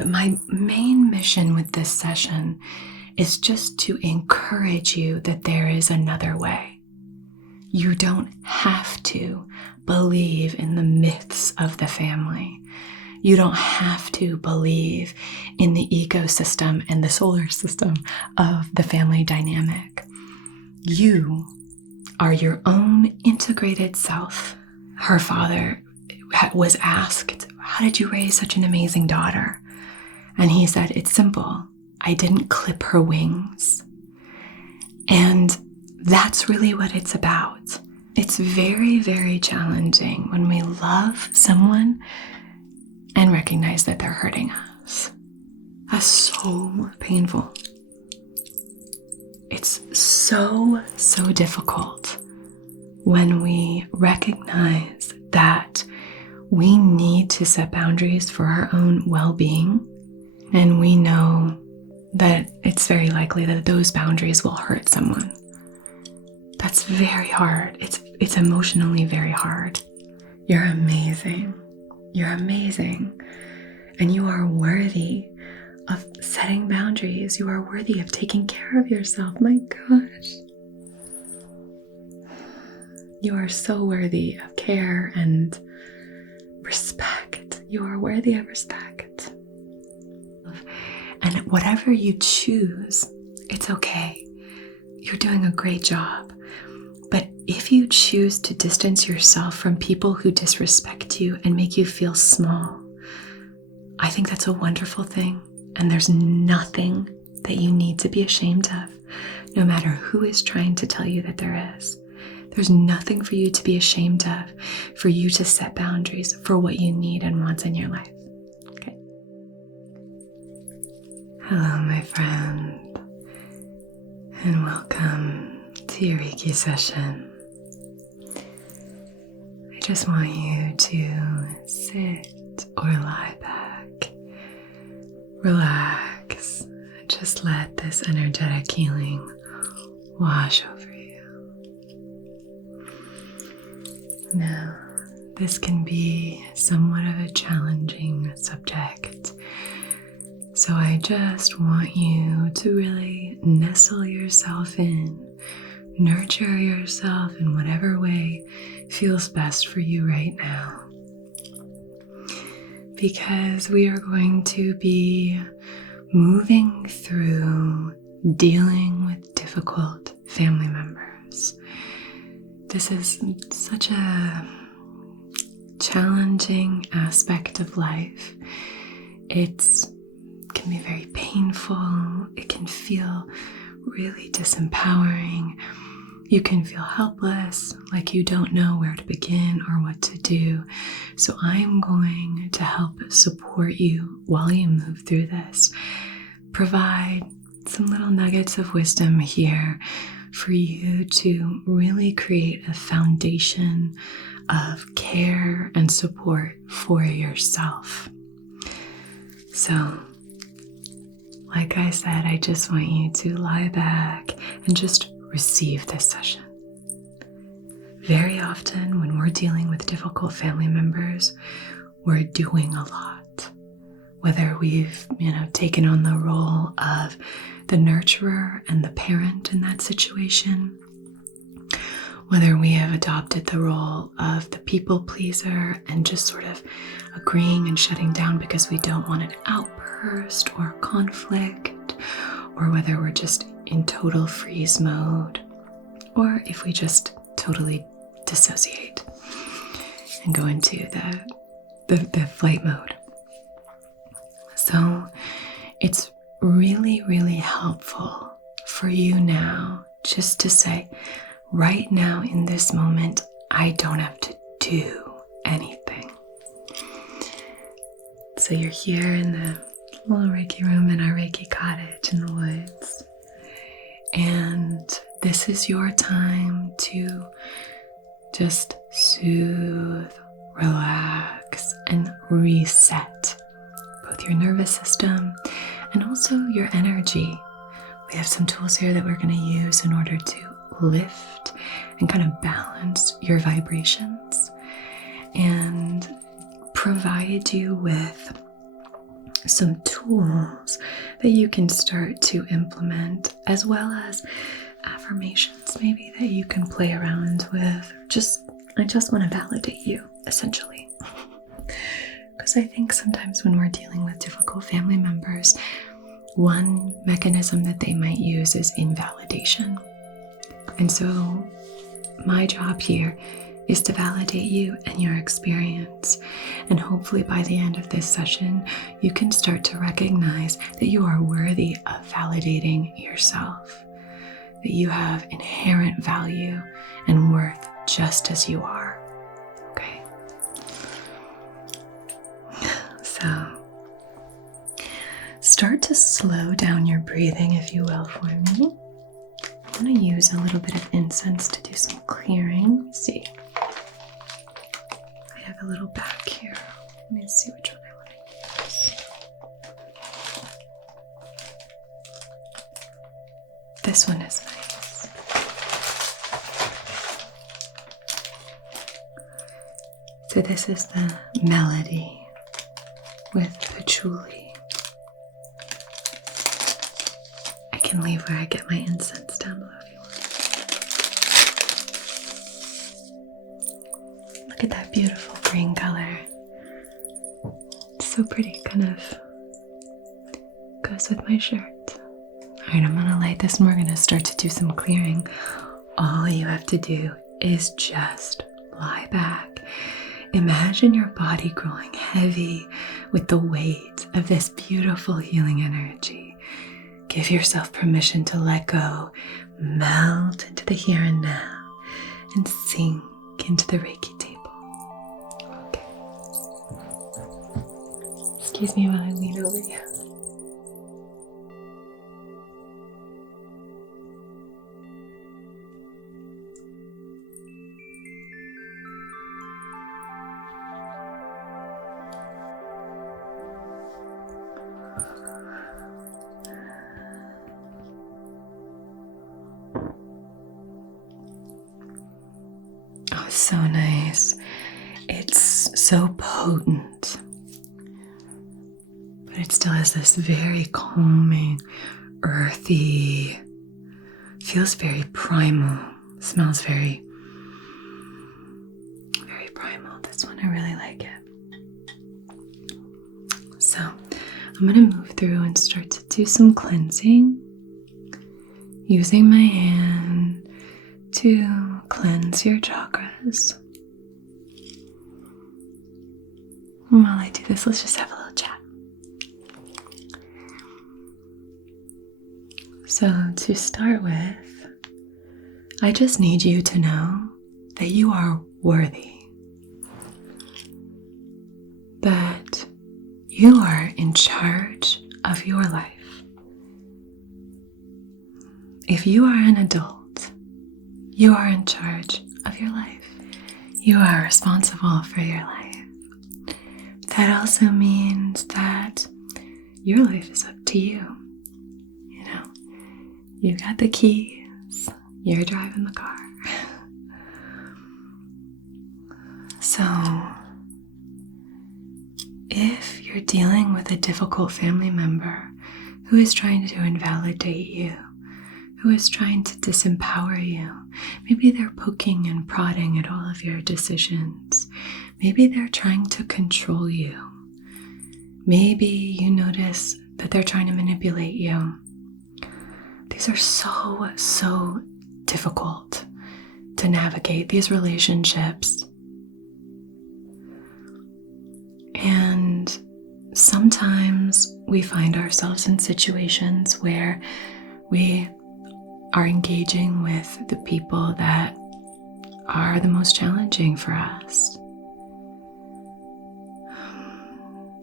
But my main mission with this session is just to encourage you that there is another way. You don't have to believe in the myths of the family. You don't have to believe in the ecosystem and the solar system of the family dynamic. You are your own integrated self. Her father was asked, "How did you raise such an amazing daughter?" And he said, "It's simple. I didn't clip her wings." And that's really what it's about. It's very, very challenging when we love someone and recognize that they're hurting us. That's so painful. It's so, so difficult when we recognize that we need to set boundaries for our own well-being, and we know that it's very likely that those boundaries will hurt someone. That's very hard. It's emotionally very hard. You're amazing. You're amazing. And you are worthy of setting boundaries. You are worthy of taking care of yourself. My gosh. You are so worthy of care and respect. You are worthy of respect. And whatever you choose, it's okay. You're doing a great job. But if you choose to distance yourself from people who disrespect you and make you feel small, I think that's a wonderful thing. And there's nothing that you need to be ashamed of, no matter who is trying to tell you that there is. There's nothing for you to be ashamed of, for you to set boundaries for what you need and want in your life. Okay. Hello, my friend, and welcome to your Reiki session. I just want you to sit or lie back, relax, and just let this energetic healing wash over you. Now, this can be somewhat of a challenging subject, so I just want you to really nestle yourself in, nurture yourself in whatever way feels best for you right now. Because we are going to be moving through dealing with difficult family members. This is such a challenging aspect of life. It can be very painful. It can feel really disempowering. You can feel helpless, like you don't know where to begin or what to do. So I'm going to help support you while you move through this. Provide some little nuggets of wisdom here for you to really create a foundation of care and support for yourself. So, like I said, I just want you to lie back and just receive this session. Very often when we're dealing with difficult family members, we're doing a lot. Whether we've, taken on the role of the nurturer and the parent in that situation, whether we have adopted the role of the people pleaser and just sort of agreeing and shutting down because we don't want an outburst or conflict, or whether we're just in total freeze mode, or if we just totally dissociate and go into the flight mode. So it's really, really helpful for you now just to say, right now in this moment, I don't have to do anything. So you're here in the little Reiki room in our Reiki cottage in the woods. And this is your time to just soothe, relax, and reset both your nervous system and also your energy. We have some tools here that we're going to use in order to lift and kind of balance your vibrations and provide you with some tools that you can start to implement, as well as affirmations maybe that you can play around with. I just want to validate you, essentially. Because I think sometimes when we're dealing with difficult family members, one mechanism that they might use is invalidation. And so my job here is to validate you and your experience. And hopefully by the end of this session, you can start to recognize that you are worthy of validating yourself, that you have inherent value and worth just as you are. Okay? So start to slow down your breathing, if you will, for me. I'm going to use a little bit of incense to do some clearing. Let's see. I have a little back here. Let me see which one I want to use. This one is nice. So this is the Melody with patchouli. I can leave where I get my incense down below if you want. Look at that beautiful green color. It's so pretty, kind of goes with my shirt. Alright, I'm gonna light this and we're gonna start to do some clearing. All you have to do is just lie back. Imagine your body growing heavy with the weight of this beautiful healing energy. Give yourself permission to let go, melt into the here and now, and sink into the Reiki table. Okay. Excuse me while I lean over you. Oh, so nice. It's so potent, but it still has this very calming, earthy, feels very primal, smells very, very primal. This one, I really like it. So I'm going to move through and start to do some cleansing, using my hand to cleanse your chakras. And while I do this, let's just have a little chat. So to start with, I just need you to know that you are worthy, that you are in charge of your life. If you are an adult, you are in charge of your life. You are responsible for your life. That also means that your life is up to you. You know, you got the keys, you're driving the car. So, if you're dealing with a difficult family member who is trying to invalidate you, who is trying to disempower you, maybe they're poking and prodding at all of your decisions. Maybe they're trying to control you. Maybe you notice that they're trying to manipulate you. These are so difficult to navigate, these relationships. And sometimes we find ourselves in situations where we are engaging with the people that are the most challenging for us.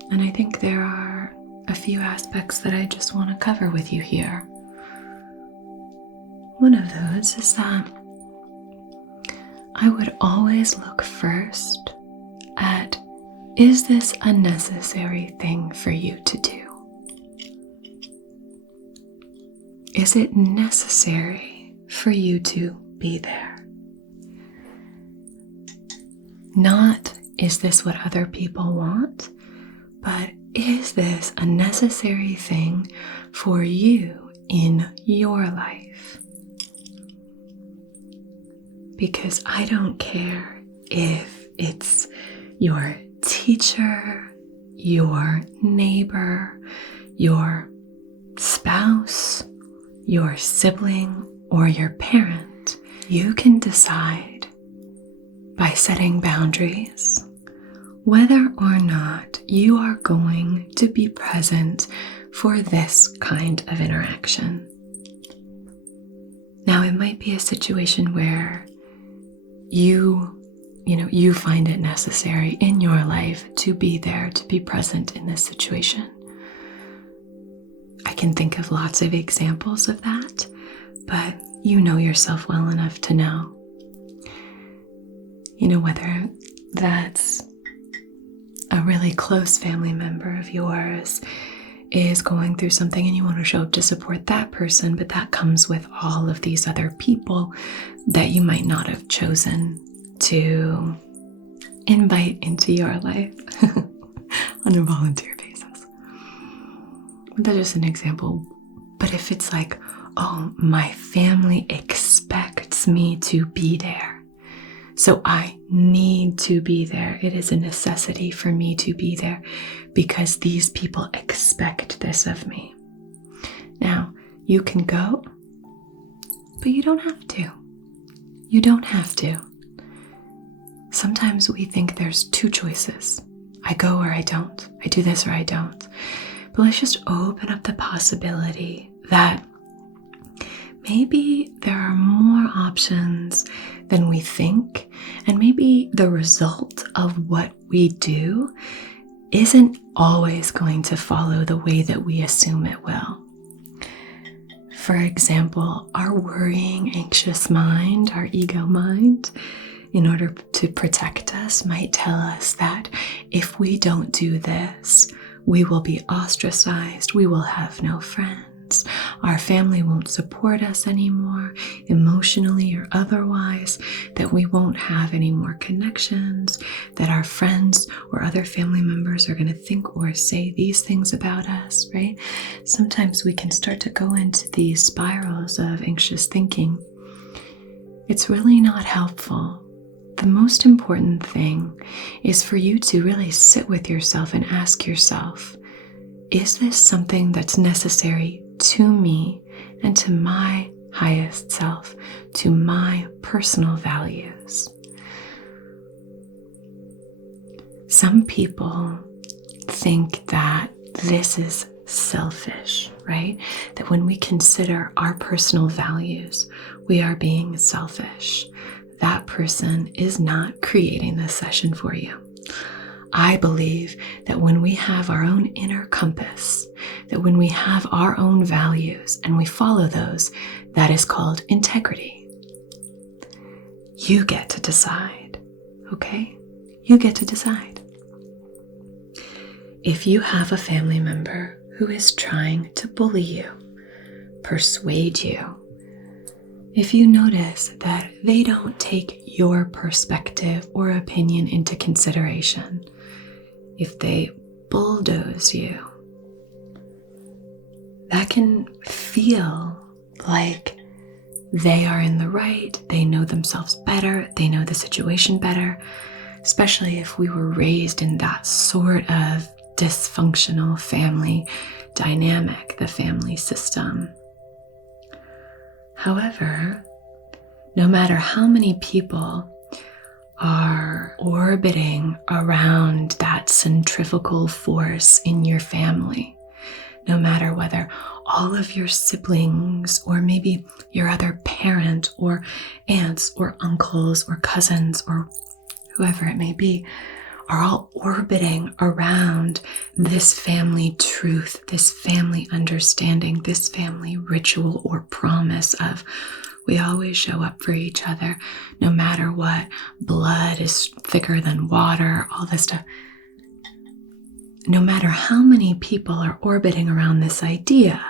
And I think there are a few aspects that I just want to cover with you here. One of those is that I would always look first at, is this a necessary thing for you to do? Is it necessary for you to be there? Not, is this what other people want? But is this a necessary thing for you in your life? Because I don't care if it's your teacher, your neighbor, your spouse, your sibling, or your parent. You can decide by setting boundaries whether or not you are going to be present for this kind of interaction. Now, it might be a situation where you find it necessary in your life to be there, to be present in this situation. I can think of lots of examples of that, but you know yourself well enough to know. Whether that's a really close family member of yours is going through something and you want to show up to support that person, but that comes with all of these other people that you might not have chosen to invite into your life on a volunteer basis. That's just an example. But if it's like, oh, my family expects me to be there, so I need to be there. It is a necessity for me to be there because these people expect this of me. Now, you can go, but you don't have to. You don't have to. Sometimes we think there's two choices. I go or I don't. I do this or I don't. But let's just open up the possibility that maybe there are more options than we think, and maybe the result of what we do isn't always going to follow the way that we assume it will. For example, our worrying, anxious mind, our ego mind, in order to protect us, might tell us that if we don't do this, we will be ostracized, we will have no friends, our family won't support us anymore, emotionally or otherwise, that we won't have any more connections, that our friends or other family members are going to think or say these things about us, right? Sometimes we can start to go into these spirals of anxious thinking. It's really not helpful. The most important thing is for you to really sit with yourself and ask yourself, is this something that's necessary to me and to my highest self, to my personal values? Some people think that this is selfish, right? That when we consider our personal values, we are being selfish. That person is not creating this session for you. I believe that when we have our own inner compass, that when we have our own values and we follow those, that is called integrity. You get to decide, okay? You get to decide. If you have a family member who is trying to bully you, persuade you, if you notice that they don't take your perspective or opinion into consideration, if they bulldoze you, that can feel like they are in the right, they know themselves better, they know the situation better, especially if we were raised in that sort of dysfunctional family dynamic, the family system. However, no matter how many people are orbiting around that centrifugal force in your family, no matter whether all of your siblings or maybe your other parent or aunts or uncles or cousins or whoever it may be, are all orbiting around this family truth, this family understanding, this family ritual or promise of we always show up for each other no matter what, blood is thicker than water, all this stuff. No matter how many people are orbiting around this idea,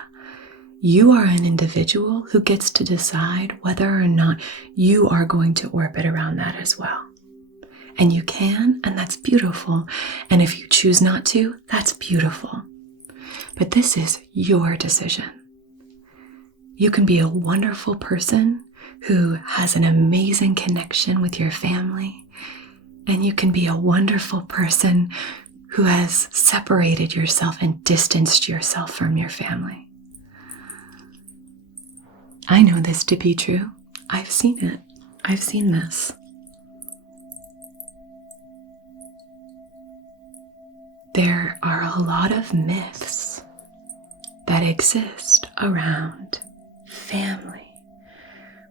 you are an individual who gets to decide whether or not you are going to orbit around that as well. And you can, and that's beautiful. And if you choose not to, that's beautiful. But this is your decision. You can be a wonderful person who has an amazing connection with your family, and you can be a wonderful person who has separated yourself and distanced yourself from your family. I know this to be true. I've seen it. I've seen this. There are a lot of myths that exist around family.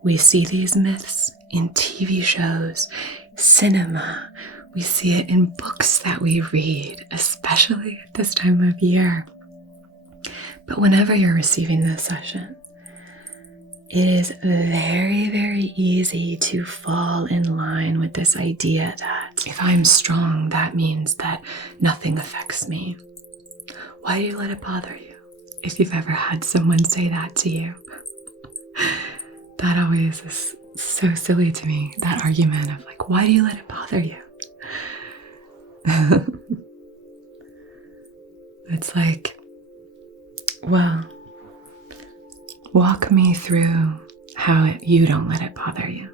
We see these myths in TV shows, cinema. We see it in books that we read, especially at this time of year. But whenever you're receiving this session, it is very, very easy to fall in line with this idea that if I'm strong, that means that nothing affects me. Why do you let it bother you? If you've ever had someone say that to you, that always is so silly to me, that argument of like, why do you let it bother you? It's like, well, walk me through how you don't let it bother you.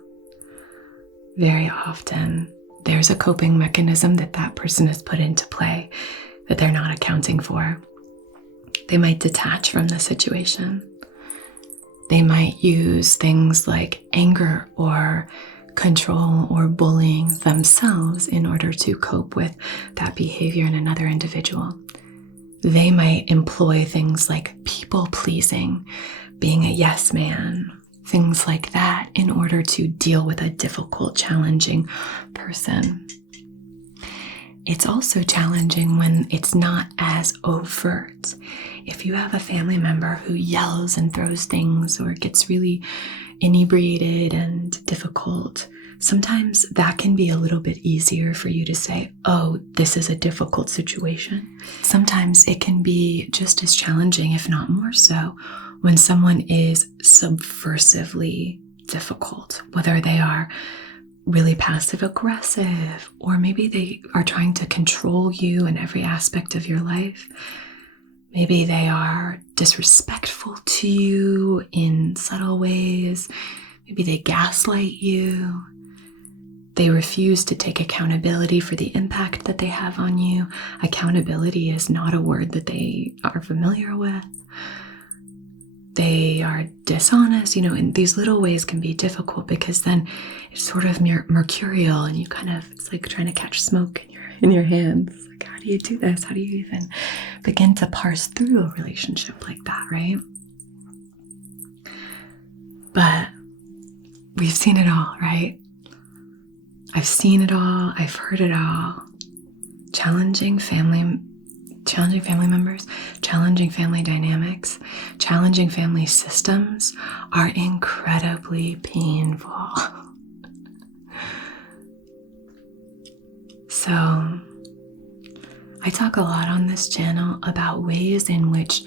Very often, there's a coping mechanism that person has put into play that they're not accounting for. They might detach from the situation. They might use things like anger or control or bullying themselves in order to cope with that behavior in another individual. They might employ things like people pleasing, being a yes man, things like that in order to deal with a difficult, challenging person. It's also challenging when it's not as overt. If you have a family member who yells and throws things or gets really inebriated and difficult, sometimes that can be a little bit easier for you to say, oh, this is a difficult situation. Sometimes it can be just as challenging, if not more so, when someone is subversively difficult, whether they are really passive aggressive, or maybe they are trying to control you in every aspect of your life. Maybe they are disrespectful to you in subtle ways. Maybe they gaslight you. They refuse to take accountability for the impact that they have on you. Accountability is not a word that they are familiar with. They are dishonest, and these little ways can be difficult because then it's sort of mercurial and it's like trying to catch smoke in your hands. Like, how do you do this? How do you even begin to parse through a relationship like that, right? But we've seen it all, right? I've seen it all. I've heard it all. Challenging family members, challenging family dynamics, challenging family systems are incredibly painful. So, I talk a lot on this channel about ways in which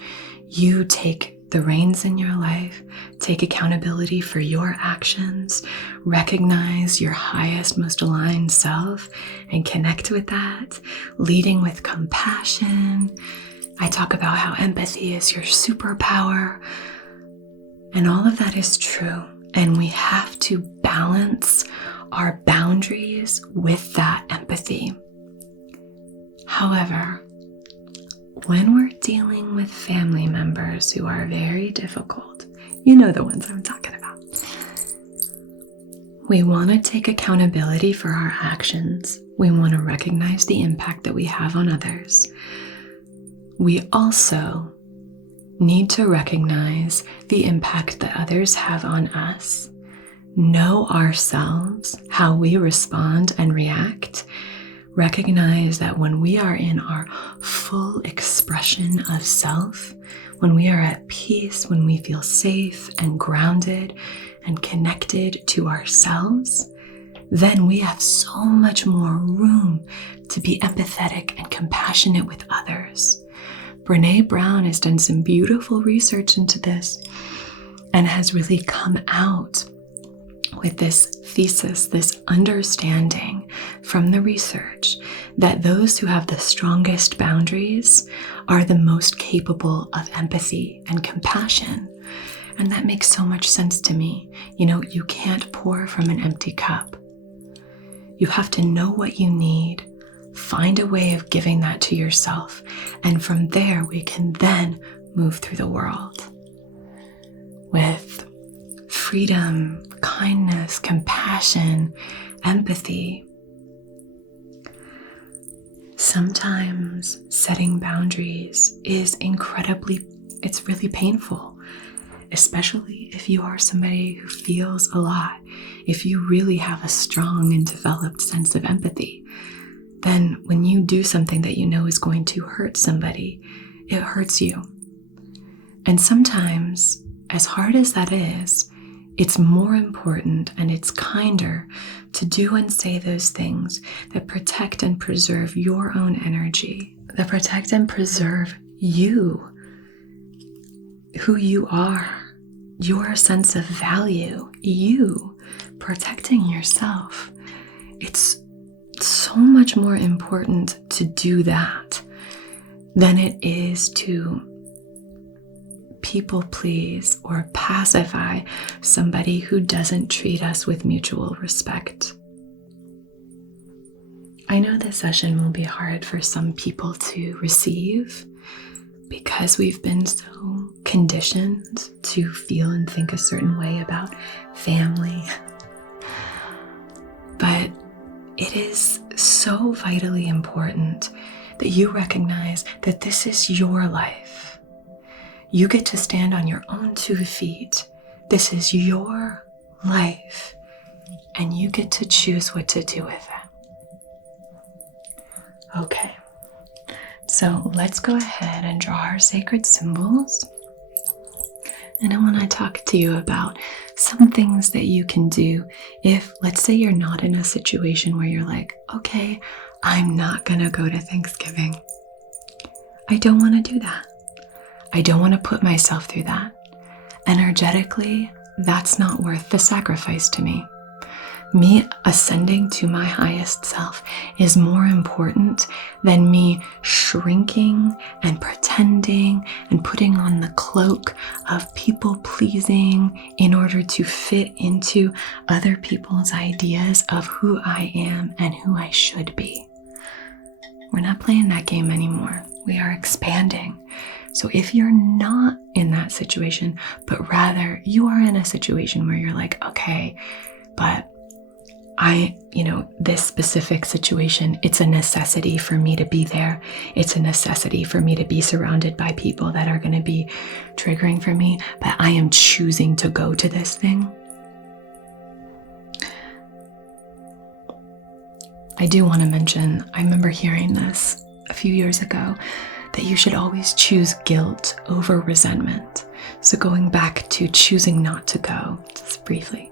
you take the reins in your life, take accountability for your actions, recognize your highest, most aligned self, and connect with that, leading with compassion. I talk about how empathy is your superpower, and all of that is true. And we have to balance our boundaries with that empathy. However, when we're dealing with family members who are very difficult, you know the ones I'm talking about, we want to take accountability for our actions. We want to recognize the impact that we have on others. We also need to recognize the impact that others have on us, know ourselves, how we respond and react. Recognize that when we are in our full expression of self, when we are at peace, when we feel safe and grounded and connected to ourselves, then we have so much more room to be empathetic and compassionate with others. Brené Brown has done some beautiful research into this and has really come out with this thesis, this understanding from the research that those who have the strongest boundaries are the most capable of empathy and compassion. And that makes so much sense to me. You know, you can't pour from an empty cup. You have to know what you need, find a way of giving that to yourself, and from there we can then move through the world with freedom, kindness, compassion, empathy. Sometimes setting boundaries is it's really painful, especially if you are somebody who feels a lot. If you really have a strong and developed sense of empathy, then when you do something that you know is going to hurt somebody, it hurts you. And sometimes, as hard as that is, it's more important and it's kinder to do and say those things that protect and preserve your own energy, that protect and preserve you, who you are, your sense of value, you protecting yourself. It's so much more important to do that than it is to people please or pacify somebody who doesn't treat us with mutual respect. I know this session will be hard for some people to receive because we've been so conditioned to feel and think a certain way about family. But it is so vitally important that you recognize that this is your life. You get to stand on your own 2 feet. This is your life, and you get to choose what to do with it. Okay, so let's go ahead and draw our sacred symbols. And I want to talk to you about some things that you can do if, let's say, you're not in a situation where you're like, okay, I'm not going to go to Thanksgiving. I don't want to do that. I don't want to put myself through that. Energetically, that's not worth the sacrifice to me. Me ascending to my highest self is more important than me shrinking and pretending and putting on the cloak of people pleasing in order to fit into other people's ideas of who I am and who I should be. We're not playing that game anymore. We are expanding. So if you're not in that situation, but rather you are in a situation where you're like, okay, but this specific situation, it's a necessity for me to be there. It's a necessity for me to be surrounded by people that are going to be triggering for me, but I am choosing to go to this thing. I do want to mention, I remember hearing this a few years ago, that you should always choose guilt over resentment. So going back to choosing not to go, just briefly.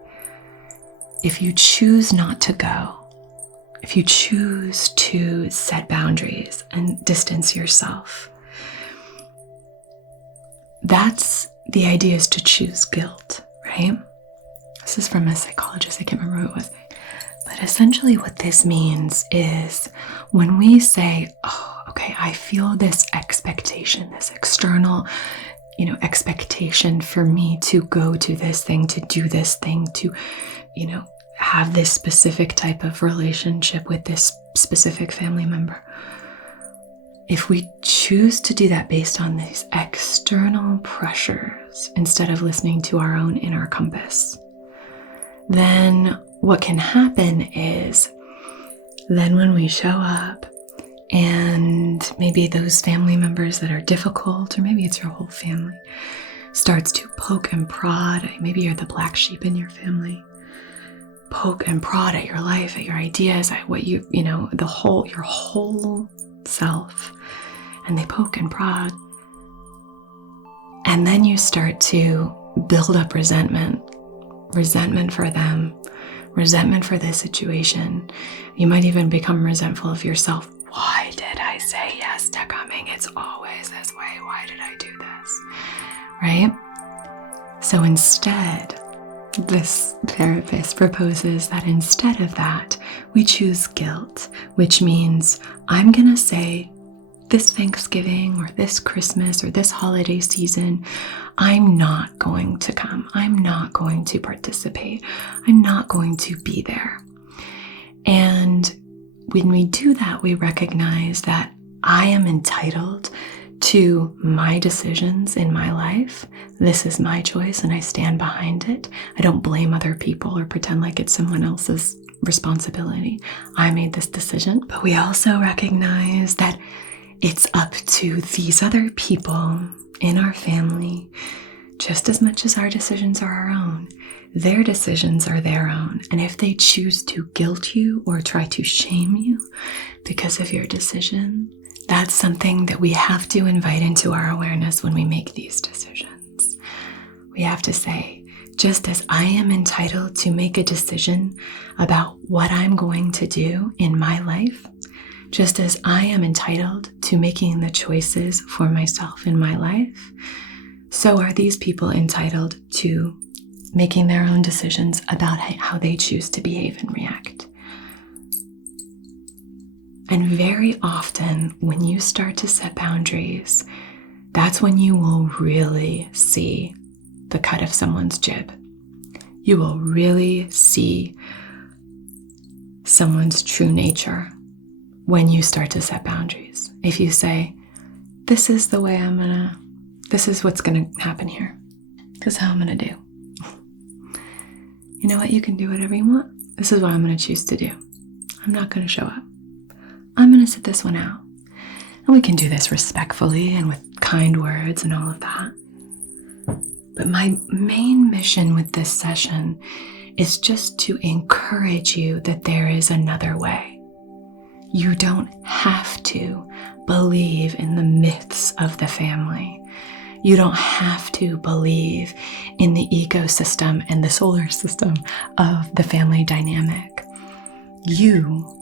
If you choose not to go, if you choose to set boundaries and distance yourself, that's the idea, is to choose guilt, right? This is from a psychologist, I can't remember who it was. But essentially what this means is when we say, oh, okay, I feel this expectation, this external, expectation for me to go to this thing, to do this thing, to, have this specific type of relationship with this specific family member. If we choose to do that based on these external pressures instead of listening to our own inner compass, then what can happen is then when we show up and maybe those family members that are difficult, or maybe it's your whole family, starts to poke and prod, maybe you're the black sheep in your family, poke and prod at your life, at your ideas, at what your whole self, and they poke and prod. And then you start to build up resentment for them, resentment for this situation. You might even become resentful of yourself. Why did I say yes to coming? It's always this way. Why did I do this? Right? So instead, this therapist proposes that instead of that, we choose guilt, which means I'm going to say this Thanksgiving or this Christmas or this holiday season, I'm not going to come. I'm not going to participate. I'm not going to be there. And when we do that, we recognize that I am entitled to my decisions in my life. This is my choice and I stand behind it. I don't blame other people or pretend like it's someone else's responsibility. I made this decision. But we also recognize that it's up to these other people in our family, just as much as our decisions are our own. Their decisions are their own. And if they choose to guilt you or try to shame you because of your decision, that's something that we have to invite into our awareness when we make these decisions. We have to say, just as I am entitled to make a decision about what I'm going to do in my life, just as I am entitled to making the choices for myself in my life, so are these people entitled to making their own decisions about how they choose to behave and react. And very often, when you start to set boundaries, that's when you will really see the cut of someone's jib. You will really see someone's true nature when you start to set boundaries. If you say, this is the way this is what's gonna happen here. This is how I'm gonna do. You know what? You can do whatever you want. This is what I'm gonna choose to do. I'm not gonna show up. I'm gonna sit this one out. And we can do this respectfully and with kind words and all of that. But my main mission with this session is just to encourage you that there is another way. You don't have to believe in the myths of the family. You don't have to believe in the ecosystem and the solar system of the family dynamic. You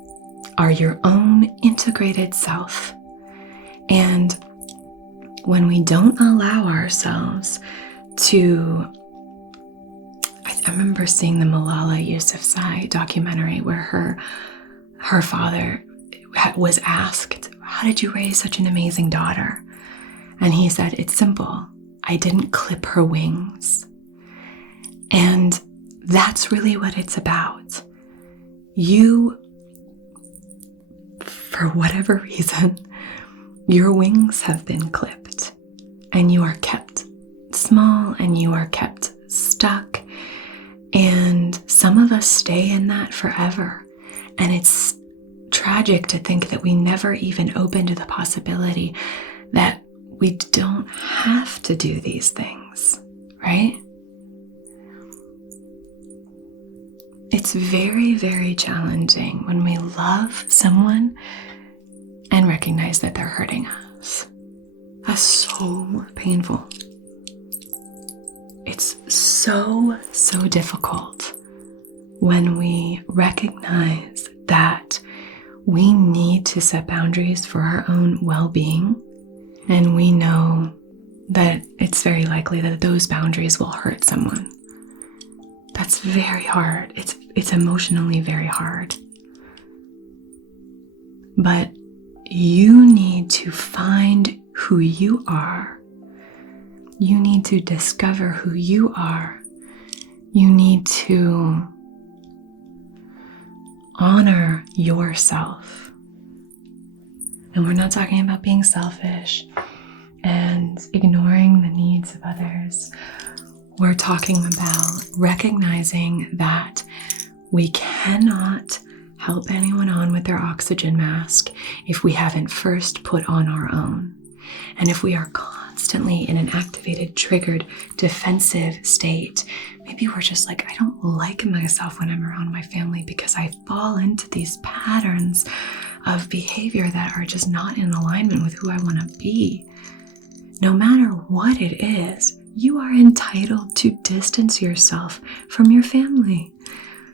are your own integrated self. And when we don't allow ourselves to, I remember seeing the Malala Yousafzai documentary where her father was asked, how did you raise such an amazing daughter? And he said, it's simple. I didn't clip her wings. And that's really what it's about. You, for whatever reason, your wings have been clipped and you are kept small and you are kept stuck. And some of us stay in that forever. And it's tragic to think that we never even opened to the possibility that we don't have to do these things, right? It's very, very challenging when we love someone and recognize that they're hurting us. That's so painful. It's so difficult when we recognize that we need to set boundaries for our own well-being, and we know that it's very likely that those boundaries will hurt someone. That's very hard. It's emotionally very hard. But you need to find who you are. You need to discover who you are. You need to honor yourself. And we're not talking about being selfish and ignoring the needs of others. We're talking about recognizing that we cannot help anyone on with their oxygen mask if we haven't first put on our own. And if we are constantly in an activated, triggered, defensive state, maybe we're just like, I don't like myself when I'm around my family because I fall into these patterns of behavior that are just not in alignment with who I want to be. No matter what it is, you are entitled to distance yourself from your family.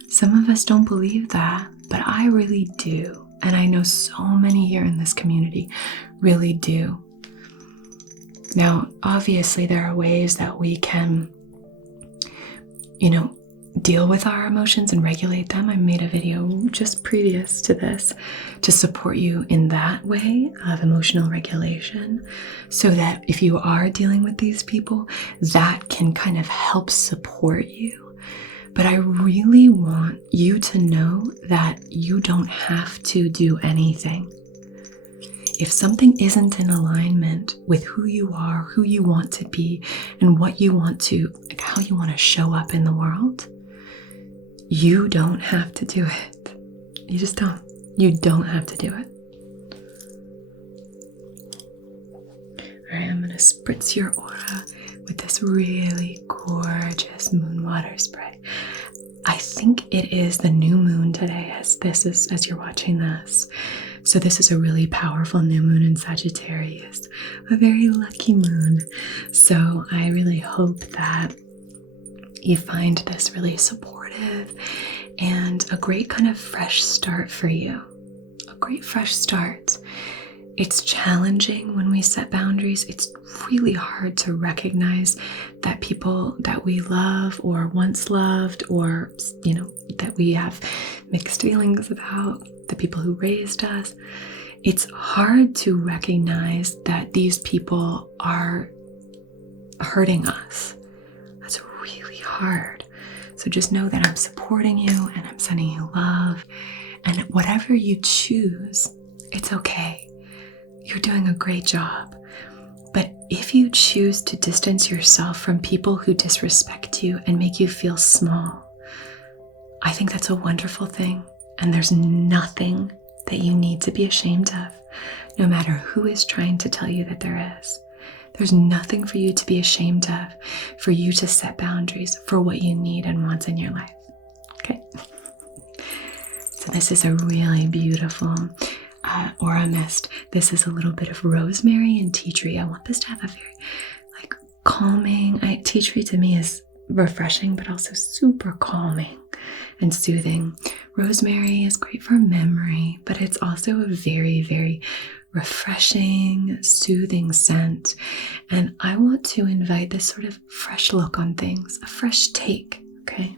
Some of us don't believe that, but I really do. And I know so many here in this community really do. Now, obviously, there are ways that we can, deal with our emotions and regulate them. I made a video just previous to this to support you in that way of emotional regulation, so that if you are dealing with these people, that can kind of help support you. But I really want you to know that you don't have to do anything. If something isn't in alignment with who you are, who you want to be, and what you want to, like how you want to show up in the world, you don't have to do it. You just don't. You don't have to do it. All right, I'm going to spritz your aura with this really gorgeous moon water spray. I think it is the new moon today as you're watching this. So this is a really powerful new moon in Sagittarius, a very lucky moon. So I really hope that you find this really supportive and a great kind of fresh start for you. A great fresh start. It's challenging when we set boundaries. It's really hard to recognize that people that we love or once loved, or, that we have mixed feelings about, the people who raised us. It's hard to recognize that these people are hurting us. That's really hard. So just know that I'm supporting you and I'm sending you love. And whatever you choose, it's okay. You're doing a great job. But if you choose to distance yourself from people who disrespect you and make you feel small, I think that's a wonderful thing. And there's nothing that you need to be ashamed of, no matter who is trying to tell you that there is. There's nothing for you to be ashamed of, for you to set boundaries for what you need and want in your life. Okay? So this is a really beautiful aura mist. This is a little bit of rosemary and tea tree. I want this to have a very calming. Tea tree to me is refreshing, but also super calming and soothing. Rosemary is great for memory, but it's also a very, very refreshing, soothing scent. And I want to invite this sort of fresh look on things, a fresh take, okay?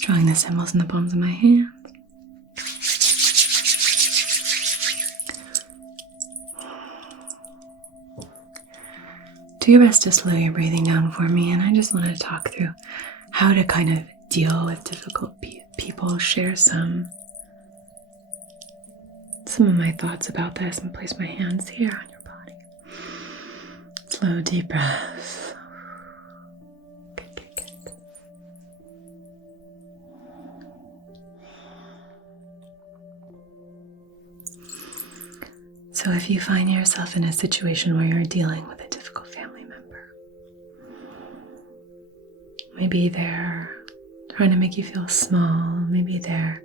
Drawing the symbols in the palms of my hands. Do your best to slow your breathing down for me, and I just want to talk through how to kind of deal with difficult people, share some of my thoughts about this, and place my hands here on your body. Slow, deep breaths. So if you find yourself in a situation where you're dealing with a difficult family member, maybe they're trying to make you feel small, maybe they're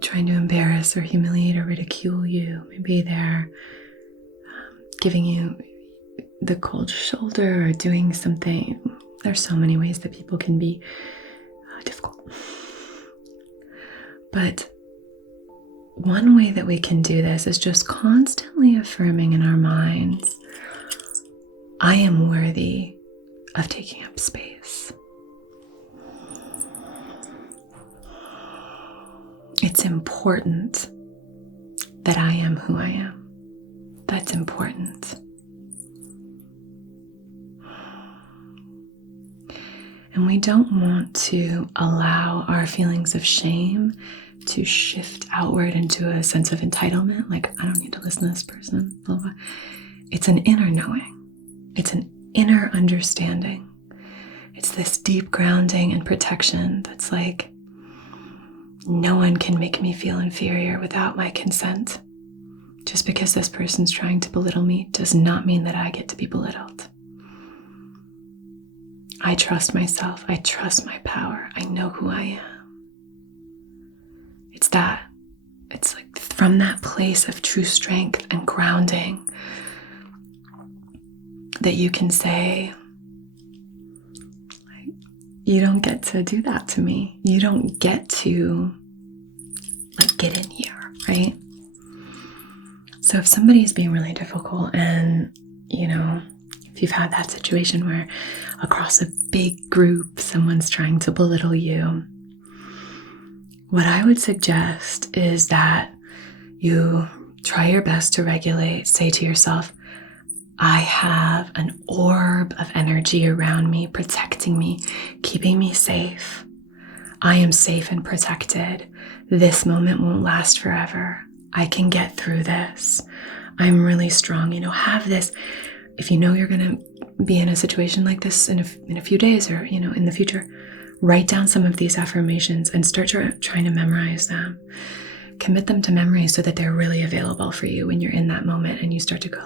trying to embarrass or humiliate or ridicule you, maybe they're giving you the cold shoulder or doing something. There's so many ways that people can be difficult. But one way that we can do this is just constantly affirming in our minds, I am worthy of taking up space. It's important that I am who I am. That's important. And we don't want to allow our feelings of shame to shift outward into a sense of entitlement, like I don't need to listen to this person, blah, blah. It's an inner knowing. It's an inner understanding. It's this deep grounding and protection that's like, no one can make me feel inferior without my consent. Just because this person's trying to belittle me does not mean that I get to be belittled. I trust myself. I trust my power. I know who I am. It's that. It's like from that place of true strength and grounding that you can say, you don't get to do that to me. You don't get to get in here, right? So if somebody is being really difficult and, if you've had that situation where across a big group, someone's trying to belittle you, what I would suggest is that you try your best to regulate. Say to yourself, I have an orb of energy around me, protecting me, keeping me safe. I am safe and protected. This moment won't last forever. I can get through this. I'm really strong. Have this. If you know you're going to be in a situation like this in a few days or, in the future, write down some of these affirmations and start trying to memorize them. Commit them to memory so that they're really available for you when you're in that moment and you start to go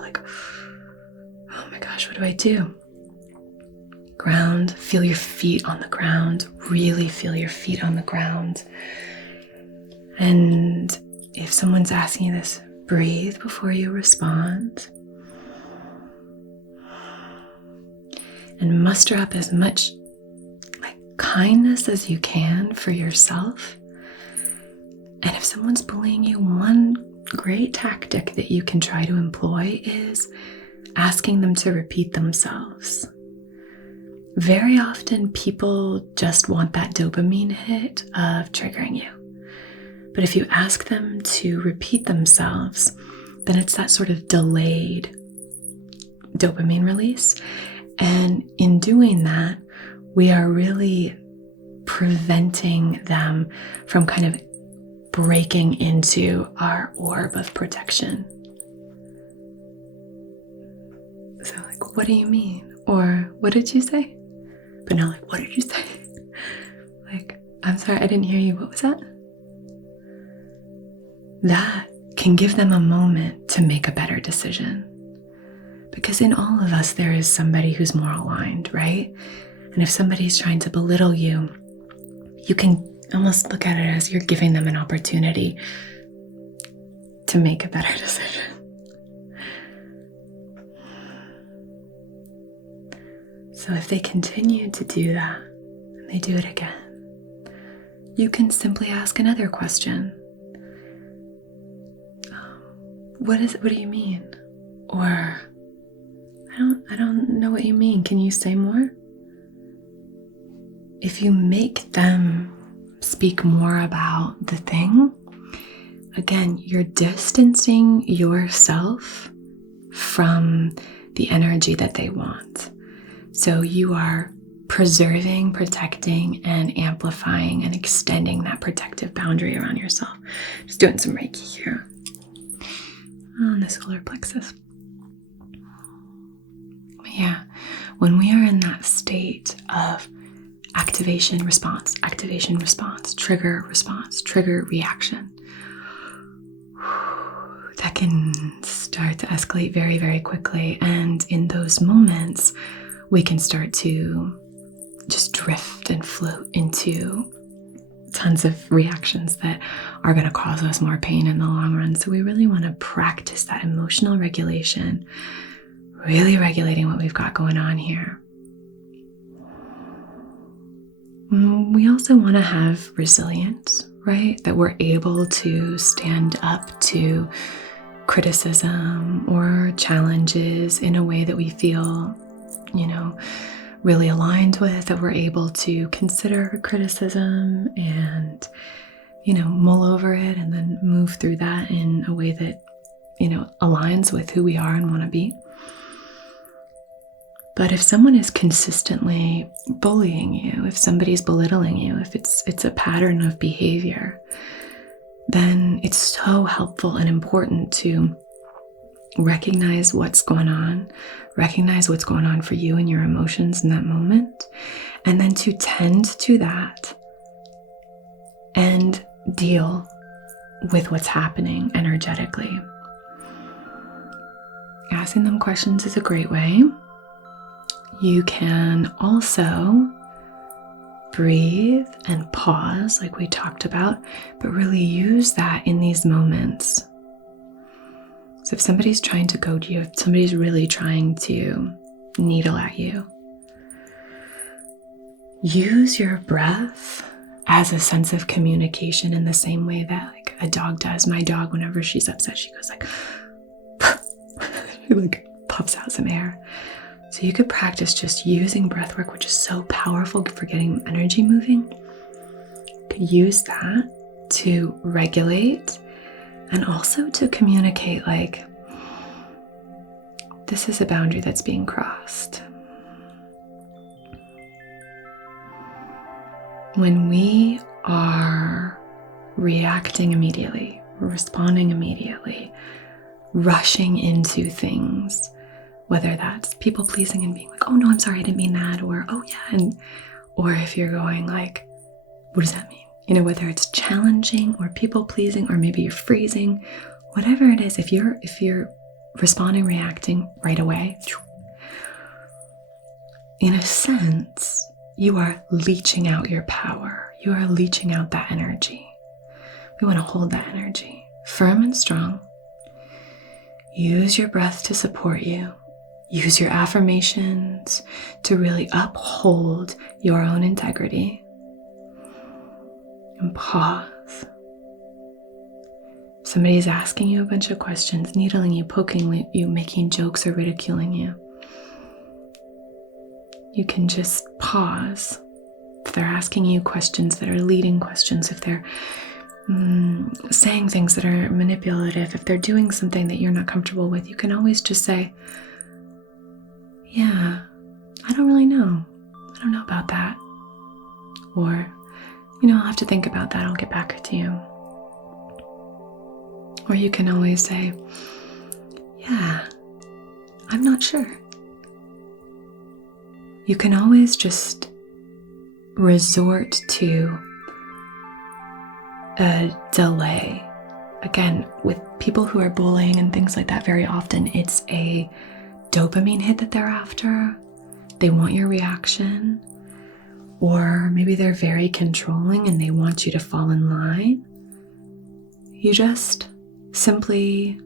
oh my gosh, what do I do? Ground, feel your feet on the ground, really feel your feet on the ground. And if someone's asking you this, breathe before you respond. And muster up as much kindness as you can for yourself. And if someone's bullying you, one great tactic that you can try to employ is asking them to repeat themselves. Very often people just want that dopamine hit of triggering you. But if you ask them to repeat themselves, then it's that sort of delayed dopamine release. And in doing that, we are really preventing them from kind of breaking into our orb of protection. So what do you mean? Or what did you say? But now what did you say? I'm sorry, I didn't hear you. What was that? That can give them a moment to make a better decision. Because in all of us, there is somebody who's more aligned, right? And if somebody's trying to belittle you, you can almost look at it as you're giving them an opportunity to make a better decision. So if they continue to do that, and they do it again, you can simply ask another question. What do you mean? Or, I don't know what you mean. Can you say more? If you make them speak more about the thing, again, you're distancing yourself from the energy that they want. So you are preserving, protecting, and amplifying and extending that protective boundary around yourself. Just doing some Reiki here on the solar plexus. Yeah, when we are in that state of activation, response, trigger, reaction, that can start to escalate very, very quickly. And in those moments, we can start to just drift and float into tons of reactions that are going to cause us more pain in the long run. So we really want to practice that emotional regulation, really regulating what we've got going on here. We also want to have resilience, right? That we're able to stand up to criticism or challenges in a way that we feel, really aligned with, that we're able to consider criticism and, mull over it and then move through that in a way that, aligns with who we are and want to be. But if someone is consistently bullying you, if somebody's belittling you, if it's a pattern of behavior, then it's so helpful and important to recognize what's going on for you and your emotions in that moment, and then to tend to that and deal with what's happening energetically. Asking them questions is a great way. You can also breathe and pause like we talked about, but really use that in these moments. So if somebody's trying to goad you, if somebody's really trying to needle at you, use your breath as a sense of communication in the same way that like a dog does. My dog, whenever she's upset, she goes like, she like puffs out some air. So you could practice just using breath work, which is so powerful for getting energy moving. You could use that to regulate and also to communicate like, this is a boundary that's being crossed. When we are reacting immediately, responding immediately, rushing into things, whether that's people pleasing and being like, oh no, I'm sorry, I didn't mean that, or oh yeah, or if you're going like, what does that mean? You know, whether it's challenging or people pleasing, or maybe you're freezing, whatever it is, if you're responding, reacting right away, in a sense, you are leaching out your power. You are leaching out that energy. We want to hold that energy firm and strong. Use your breath to support you. Use your affirmations to really uphold your own integrity. And pause. Somebody's asking you a bunch of questions, needling you, poking you, making jokes or ridiculing you. You can just pause. If they're asking you questions that are leading questions, if they're saying things that are manipulative, if they're doing something that you're not comfortable with, you can always just say, yeah, I don't really know. I don't know about that. Or, I'll have to think about that. I'll get back to you. Or you can always say, yeah, I'm not sure. You can always just resort to a delay. Again, with people who are bullying and things like that, very often it's a dopamine hit that they're after. They want your reaction, or maybe they're very controlling and they want you to fall in line. You just simply,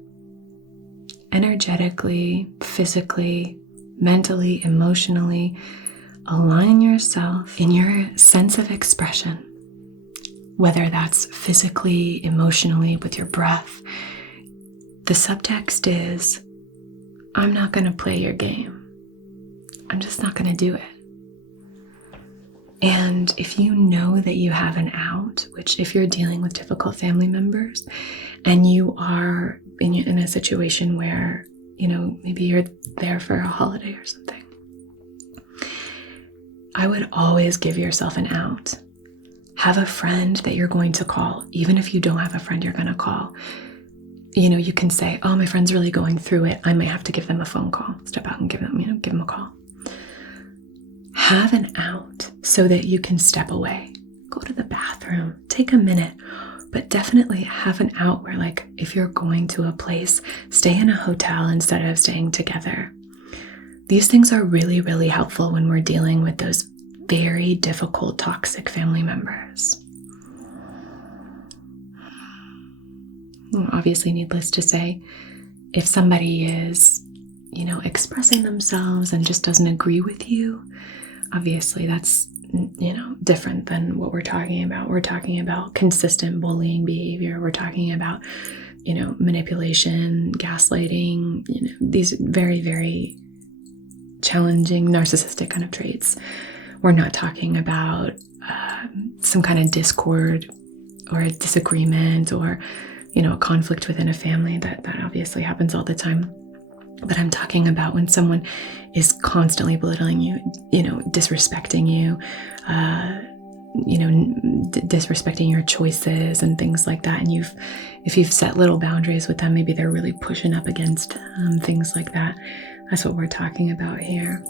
energetically, physically, mentally, emotionally, align yourself in your sense of expression, whether that's physically, emotionally, with your breath. The subtext is, I'm not going to play your game. I'm just not going to do it. And if you know that you have an out, which if you're dealing with difficult family members and you are in a situation where, maybe you're there for a holiday or something, I would always give yourself an out. Have a friend that you're going to call. Even if you don't have a friend you're going to call, you can say, oh, my friend's really going through it. I might have to give them a phone call. Step out and give them a call. Have an out so that you can step away. Go to the bathroom, take a minute, but definitely have an out where, like, if you're going to a place, stay in a hotel instead of staying together. These things are really, really helpful when we're dealing with those very difficult, toxic family members. Obviously, needless to say, if somebody is, expressing themselves and just doesn't agree with you, obviously that's, different than what we're talking about. We're talking about consistent bullying behavior. We're talking about, manipulation, gaslighting, these very, very challenging narcissistic kind of traits. We're not talking about some kind of discord or a disagreement or, a conflict within a family. That obviously happens all the time. But I'm talking about when someone is constantly belittling you, disrespecting you, disrespecting your choices and things like that. And if you've set little boundaries with them, maybe they're really pushing up against things like that. That's what we're talking about here.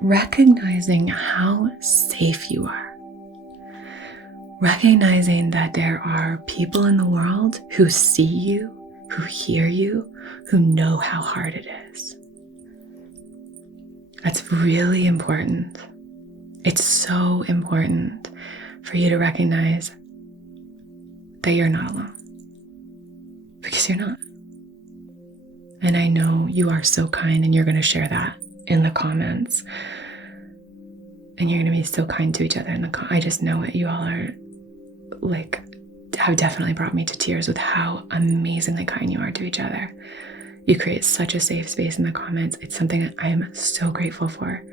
Recognizing how safe you are. Recognizing that there are people in the world who see you who hear you, who know how hard it is. That's really important. It's so important for you to recognize that you're not alone, because you're not. And I know you are so kind, and you're going to share that in the comments. And you're going to be so kind to each other in the comments. I just know it. You all are like, have definitely brought me to tears with how amazingly kind you are to each other. You create such a safe space in the comments. It's something that I am so grateful for.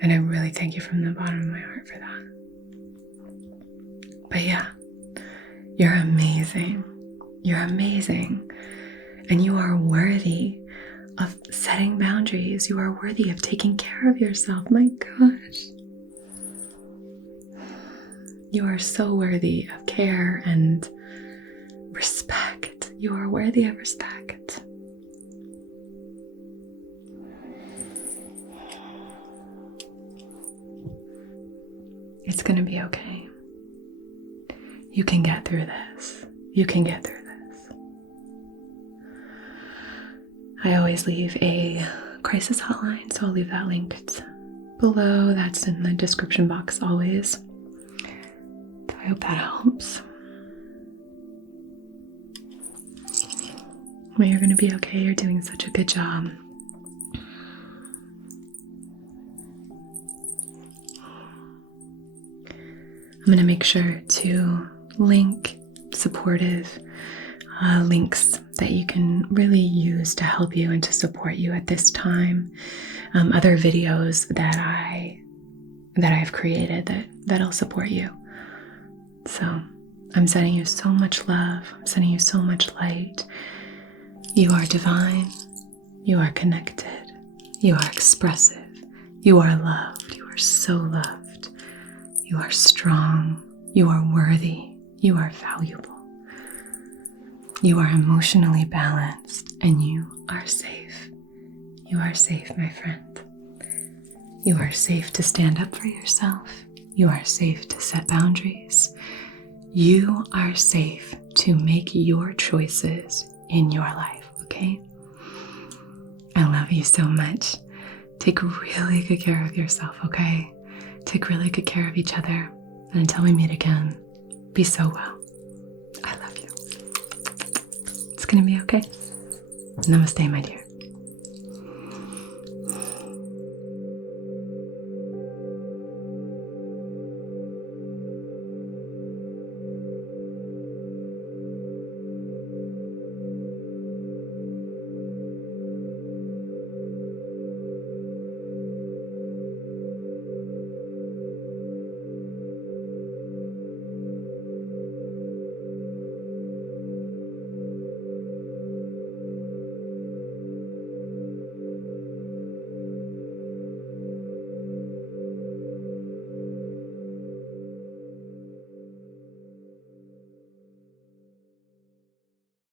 And I really thank you from the bottom of my heart for that. But yeah, you're amazing. You're amazing. And you are worthy of setting boundaries. You are worthy of taking care of yourself. My gosh. You are so worthy of care and respect. You are worthy of respect. It's going to be okay. You can get through this. You can get through this. I always leave a crisis hotline, so I'll leave that linked below. That's in the description box always. I hope that helps. But you're going to be okay. You're doing such a good job. I'm going to make sure to link supportive links that you can really use to help you and to support you at this time. Other videos that I've created that'll support you. So I'm sending you so much love. I'm sending you so much light. You are divine. You are connected. You are expressive. You are loved. You are so loved. You are strong. You are worthy. You are valuable. You are emotionally balanced, and you are safe. You are safe, my friend. You are safe to stand up for yourself. You are safe to set boundaries. You are safe to make your choices in your life, okay? I love you so much. Take really good care of yourself, okay? Take really good care of each other. And until we meet again, be so well. I love you. It's gonna be okay. Namaste, my dear.